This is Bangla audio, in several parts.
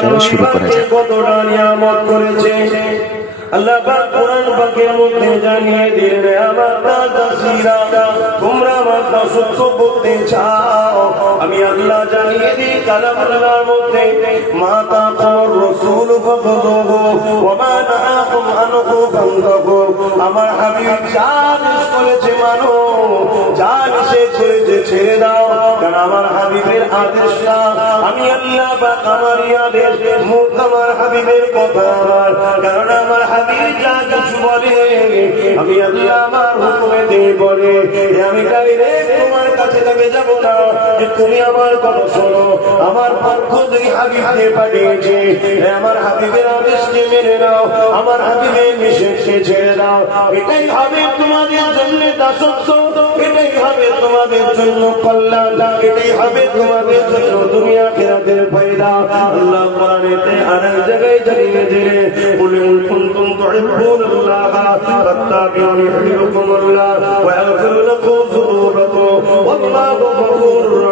চলো শুরু করা করেছে। আল্লাহ কোরআন পাকের মধ্যে জানিয়ে দিলেন আমার দাদাসিরা, তোমরা আমার দাসত্ব করতে চাও। আমি আল্লাহ জানিয়ে দিই কালাম মধ্যে, মাতা তোর রসুল ফখদুহু ওয়া মা নাহাকুম আমার হাবিব যা আদেশ করেছে মানো, যা নিষেধ করেছে ছেড়ে দাও। কারণ আমার হাবিবের আদেশটা আমি আল্লাহ পাক আমার আদেশ মুখ আমার হাবিবের কথা আমার। কারণ আমার হাবিব আমি আমার হুকুমে দিয়ে বলে আমি ডাইরেক্ট তোমার কাছে থেকে যাব না। যে তুমি আমার কথা শোনো, আমার পক্ষ থেকে হাবিবকে পাঠিয়েছে। আমার হাবিবের আদেশকে মেনে নাও, আমার হাবিবের নিষেধকে ছেড়ে দাও। এটাই হবে তোমাদের জন্য দাসত্ব তোমাদের জন্য কল্যাণ, এটাই হবে তোমাদের জন্য দুনিয়া খেরাতের ফায়দা। আল্লাহ কোরআনেতে আরেক জায়গায় জানিয়ে দিলে قل إن كنتم تحبون الله فاتبعوني يحببكم الله ويغفر لكم ذنوبكم. والله غفور رحيم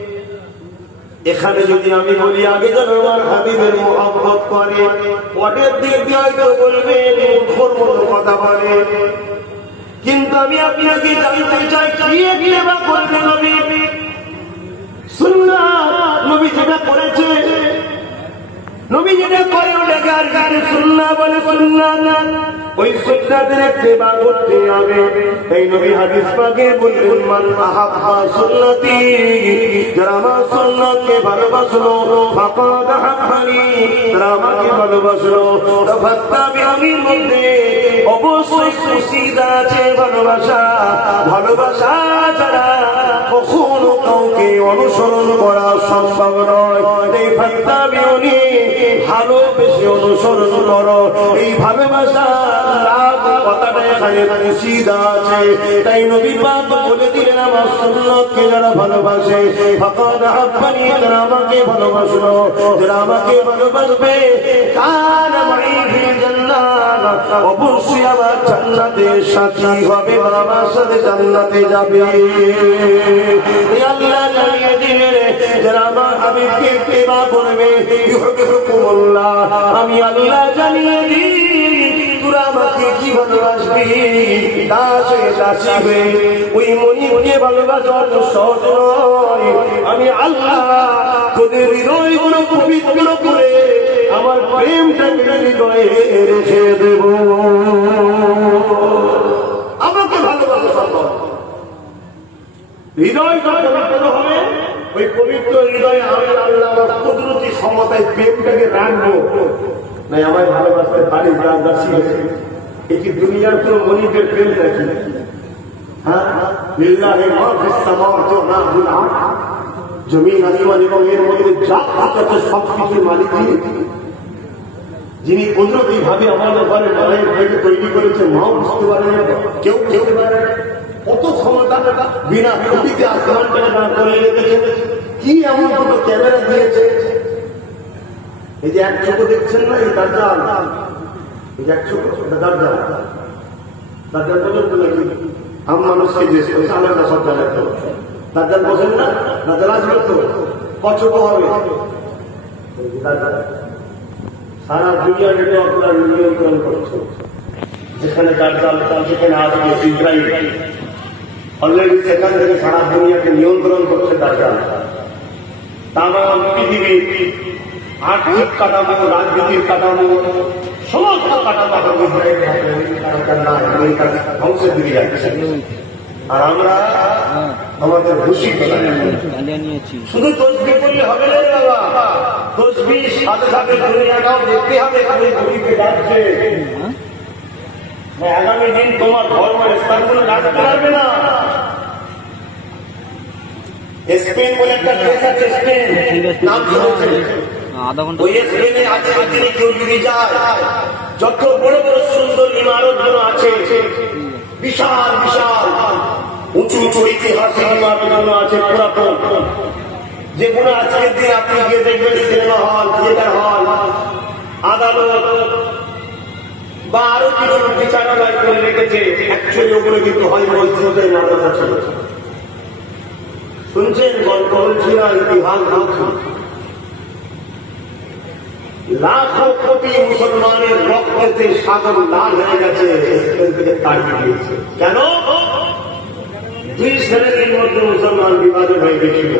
এখানে যদি আমি বলি, আগে যেন আমার হাবিবের মোহাম্মত করে পটের দিক দিয়ে বলবে মূর্খর মতো কথা বলে। কিন্তু আমি আপনাকে জানতে চাই, কি এগিয়ে বা করবে নবী? সুন্নাত নবী যেটা করেছে, নবী যেটা করে ওটাকে আর গান সুন্না বলে সুন্না না। ওই সুন্নাতের ইত্তেবা করতে হবে এই নবী হাদিস পাকে বললেন, মান আহাব্বা সুন্নতি যারা আমার সুন্নাতকে ভালোবাসলো, ফাকাদ হাব্বানি যারা আমাকে ভালোবাসলো। তাফাত্তাবি আমির মধ্যে অবশ্যই খুশিদা আছে ভালোবাসা। ভালোবাসা ছাড়া কখনো কাউকে অনুসরণ করা সম্ভব নয়। এই ফাত্তাবিউনি ভালোবেসে অনুসরণ করো। এই ভালোবাসা লাভ কথাটা এখানে খুশিদা আছে। তাই নবী পাক ভালোবাসে ফাকাদ হাব্বানি যারা আমাকে ভালোবাসলো। ভালোবাসবে অবশ্যই আমার জান্নাতে সাথী হবে বা সাথে জান্নাতে যাবে। আল্লাহ জানিয়ে দিলেন, যারা আমার হাবিবকে ইত্তেবা করবে আমি আল্লাহ জানিয়ে দিই, তোরা আমাকে কি ভালোবাসবি দাসে হয়ে ওই মনিবকে ভালোবাসা অত সহজ আমি আল্লাহ তোদের হৃদয়গুলো পবিত্র করে আমার প্রেমটাকে হৃদয়ে রেখে দেব। আমাকে ভালোবাসা সম্ভব। হৃদয় হবে, ওই পবিত্র হৃদয়ে আমি আল্লাহ কুদরতি ক্ষমতায় প্রেমটাকে রাখব। নাই, আমায় ভালোবাসতে পারি যা দাসী দুনিয়ার কোন মনিবের প্রেম নাকি হ্যাঁ? লিল্লাহি মা ফিস সামাওয়াতি ওয়া মা জমিন, আসমান এবং এর মধ্যে যা আছে সব কিছুর মালিক যিনি কুদরতি ভাবে আমাদের ঘরে মায়ের ভাইকে তৈরি করেছে, মাও বুঝতে পারে না, কেউ কেউ পারে না। কত ক্ষমতা বিনা খুঁটিতে আসমানটাকে দাঁড় করে রেখেছে। কি এমন দুটো ক্যামেরা দিয়েছে? এই যে এক চোখে দেখছেন না, এই দার্জাল এই যে এক চোখ দার্জাল দার্জাল পর্যন্ত নাকি? আম মানুষকে যে আলাদা সব জায়গায় তো দার্জাল বোঝেন না? দার্জাল আসবে তো? কচক হবে? দার্জাল। সারা দুনিয়া যেটা আপনারা নিয়ন্ত্রণ করছে যেখানে দার্জাল তার সেখানে আসবে ইসরায়েল অলরেডি সেখান থেকে সারা দুনিয়াকে নিয়ন্ত্রণ করছে দার্জাল তাম পৃথিবী আর্থিক কাঠামো রাজনীতির কাঠামো সমস্ত কাঠামো এখন আমেরিকার ধ্বংসের দিকে যাচ্ছে আর আমরা আমাদের খুশি শুধু তসবি করলে হবে না বাবা। আগামী দিন তোমার ধর্ম স্থান কোনো পারবে না স্পেন বলে একটা দেশ আছে স্পেন নাম শুনেছেন সুন্দর ইমারতগুলো আছে বিশাল বিশাল উঁচু উঁচু ইতিহাসের ইমারতগুলো আছে পুরাতন যেগুলো আজকের দিন আপনি গিয়ে দেখবেন সিনেমা হল, থিয়েটার হল, আদালত, বা আরও কিছু বিচারালয় করে রেখেছে। অ্যাকচুয়ালি ওগুলো কিন্তু হয় মসজিদের মাদ্রাসা ছিল শুনছেন? গল্প বলছি না, ইতিহাস বলছি। লাখো কোটি মুসলমানের রক্তেতে সাগর লাল হয়ে গেছে থেকে তাড়িয়ে দিয়েছে। কেন? দুই শ্রেণির মধ্যে মুসলমান বিভাজন হয়ে গেছিল।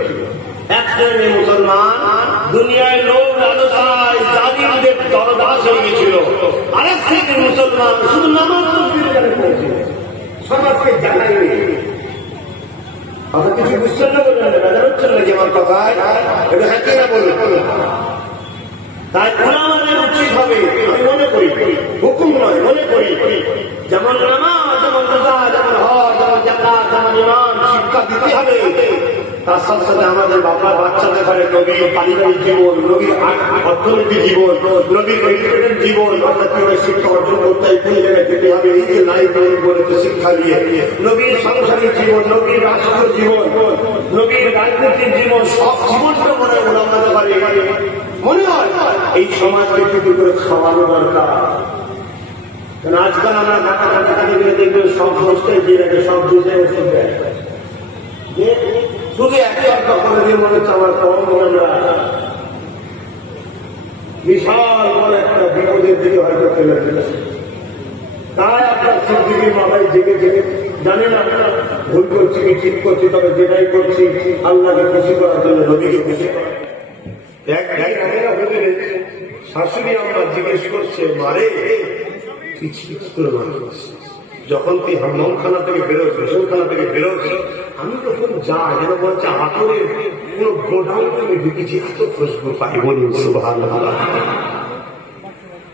এক শ্রেণির মুসলমান দুনিয়ায় লোক লালসায় জালিমদের দরদাস হয়ে গেছিল আরেক শ্রেণির মুসলমান শুধু নামাজ সমাজকে জানায়নি। আপনার কিছু বুঝছেন না বললেন বেজার হচ্ছেন নাকি আমার কথায়, এটা হ্যাঁ কিনা বলুন। তাই ওনাদের উচিত হবে আমি মনে করি, হুকুম নয়, মনে করি। যেমন নামাজ, যেমন রোজা যেমন হজ, যেমন জান্নাত যেমন ইমান শিক্ষা দিতে হবে। তার সাথে সাথে আমাদের বাবা বাচ্চাদের ঘরে নবীর পারিবারিক জীবন, নবীর অর্থনৈতিক জীবন, নবীর ইন্ডিপেন্ডেন্ট জীবন, অর্থাৎ কীভাবে শিক্ষা অর্জন করতে হয়, কোন জায়গায় যেতে হবে, এই যে লাইফ তৈরি করেছে শিক্ষা দিয়ে নবীর সাংসারিক জীবন, নবীর রাষ্ট্রীয় জীবন, নবীর রাজনৈতিক জীবন, সব জীবনটা মনে হয় ওলামাতে পারে মনে হয় এই সমাজকে কিছু করে খাওয়ানো দরকার। কারণ আজকাল আমরা ঢাকা ঢাকা গেলে দেখবেন সব হোস্টেল দিয়ে রাখে, সব বুঝে ওষুধ দেয়। শুধু একটা করে দিয়ে মনে হচ্ছে আমার কম আমরা বিশাল বড় একটা বিপদের দিকে হয়তো ফেলে ফেলেছে তাই আপনার সিদ্দিকির মাথায় জেগে জেগে, জানি না, ভুল করছি কি ঠিক করছি, তবে যেটাই করছি, আল্লাহকে খুশি করার জন্য নদীকে খুশি করার শাশুড়ি আমরা জিজ্ঞেস করছে, মারে, তুই যখন তুই হামখানা থেকে বেরোস রেশনখানা থেকে বেরোস আমি তখন যাই যেন বলছে আতরের কোন গোডাউন থেকে ঢুকেছি এত খুশবু পাই। বলি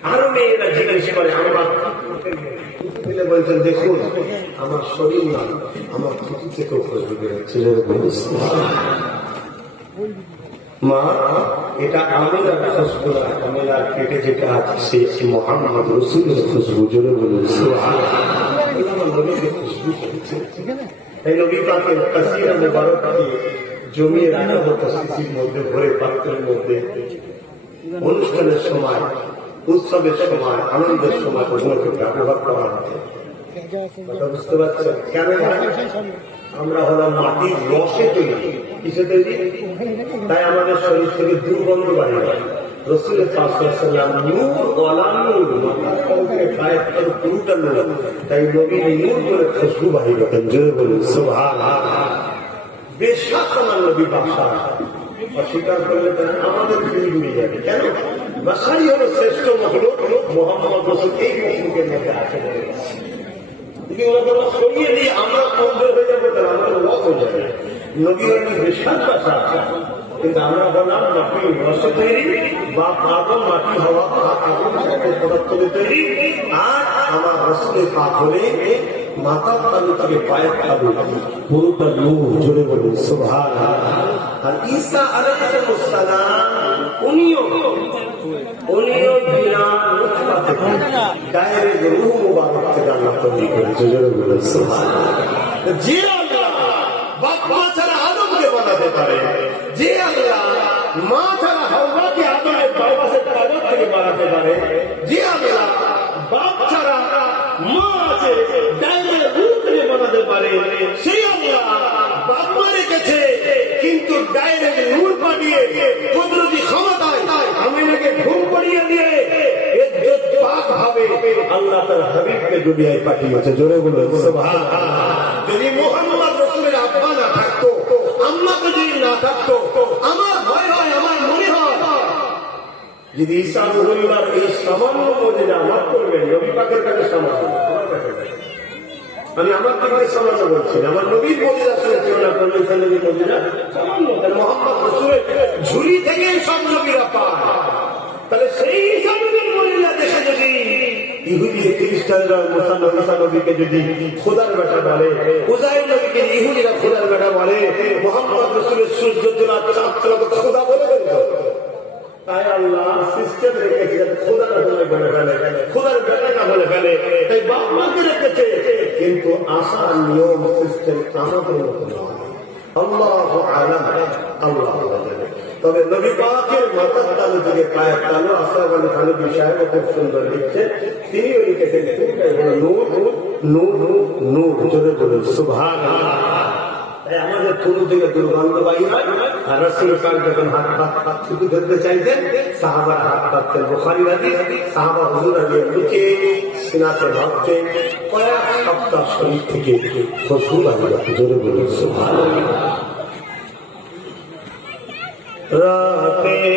আরও মেয়েরা জিজ্ঞেস করে আমরা বলছেন দেখুন আমার শরীর না আমার খুশি থেকেও খুশবু বেরোচ্ছে মা এটা আমিরার খুশবু না পেটে যেটা আছে সে মোহাম্মদ রসুলের খুশবু। জোরে খুশবু করেছে এই নবী পাকে কাসিরা মুবারক জমিয়ে রাখা হতো শিশির মধ্যে ভরে পাত্রের মধ্যে। অনুষ্ঠানের সময়, উৎসবের সময়, আনন্দের সময় ওগুলোকে ব্যবহার করা হতো। বুঝতে পারছেন? কেন? আমরা হলাম মাটির রসে তৈরি। কিসে তৈরি? তাই আমাদের শরীর থেকে দুর্গন্ধ বাড়ি রসুলের পাশাল্লাম নূর অলানুর গায়ের পুরোটা নূর তাই নবী নূর করে খুশবু বাহির হতেন। জোরে বলুন সুবহান বেশাক আমার নবী বাসা অস্বীকার করলে আমাদের ফিরে ঘুরে যাবে। কেন? বাসারই হলো শ্রেষ্ঠ মহলুক মোহাম্মদ রসুল এই মহলুকের মধ্যে আছে যদি ওনাকে সরিয়ে দিয়ে আমরা কমজোর হয়ে যাব, তাহলে আমাদের লস হয়ে যাবে। নদী হলেন বিশাল বাসা কিন্তু আমরা বললাম মাটি রসে তৈরি বা আদম মাটি হওয়া আগুন সকল পদার্থ দিয়ে তৈরি আর আমার রসের পাথরে মাথার তালু থেকে পায়ের তালু পুরোটা নূর জোরে বলুন সুভান আর ঈসা আলাইহিসসালাম উনিও উনিও বিরাট লুৎফা থেকে ডাইরেক্ট রূহ মুবারক থেকে আল্লাহ তৈরি করেছে জোরে বলুন সুভান যে আল্লাহ বাপ মা ছাড়া আদমকে মা ছাড়া হাওয়াকে আদমের বাবাসের কাগজ থেকে বানাতে পারে। যে আল্লাহ বাপ ছাড়া মা আছে ডাইরেক্ট রূহ বানাতে পারে, সেই আল্লাহ বাপ মা রেখেছে, কিন্তু ডাইরেক্ট নূর পাঠিয়ে কুদরতি ক্ষমতায় আমিনাকে ঘুম পড়িয়ে দিয়ে ইজ্জত পাক ভাবে আল্লাহ তার হাবিবকে দুনিয়ায় পাঠিয়েছে। জোরে বলে সুবহান যদি মোহাম্মদ রসুলের আব্বা না থাকতো, আম্মা যদি না থাকতো আমার ভয় হয় আমার মনে হয় যদি ঈসা রুহুল্লাহর এই সামান্য মজেদা আমার করবেন, নবী পাকের কাছে সামান্য। আমি আমার থেকে সামান্য বলছি আমার নবীর মজেদা শুনেছি না করবেন সে নবীর সামান্য মোহাম্মদ রসুলের থেকে সব নবীরা পায়। তাহলে সেই ঈসা নবীর মজেদা দেখে যদি ইহুদি খ্রিস্টানরা মুসা নবী ঈসা নবীকে যদি খোদার বেটা বলে নবীকে ইহুদিরা খোদার বেটা বলে, মোহাম্মদ রসুলের সূর্য চাঁদ খোদা বলে। সিস্টেম রেখেছে কিন্তু আসার নিয়ম সিস্টেম আমাদের মতো খুব সুন্দর লিখছে তিনিও লিখেছেন তিনটাই হলো নূর নূর নূর সুভান তাই আমাদের কোনো দিকে দুর্গন্ধ বাই নয় রসুল পাক যখন হাত পাত পাত ছুটি ধরতে চাইতেন সাহাবার হাত পাততেন বোখারি রাজি সাহাবা হুজুর আলী লুকে সিনাতে ভাবতেন কয়েক সপ্তাহ শরীর থেকে খুশবু বাড়ি জোরে সুভান রাতে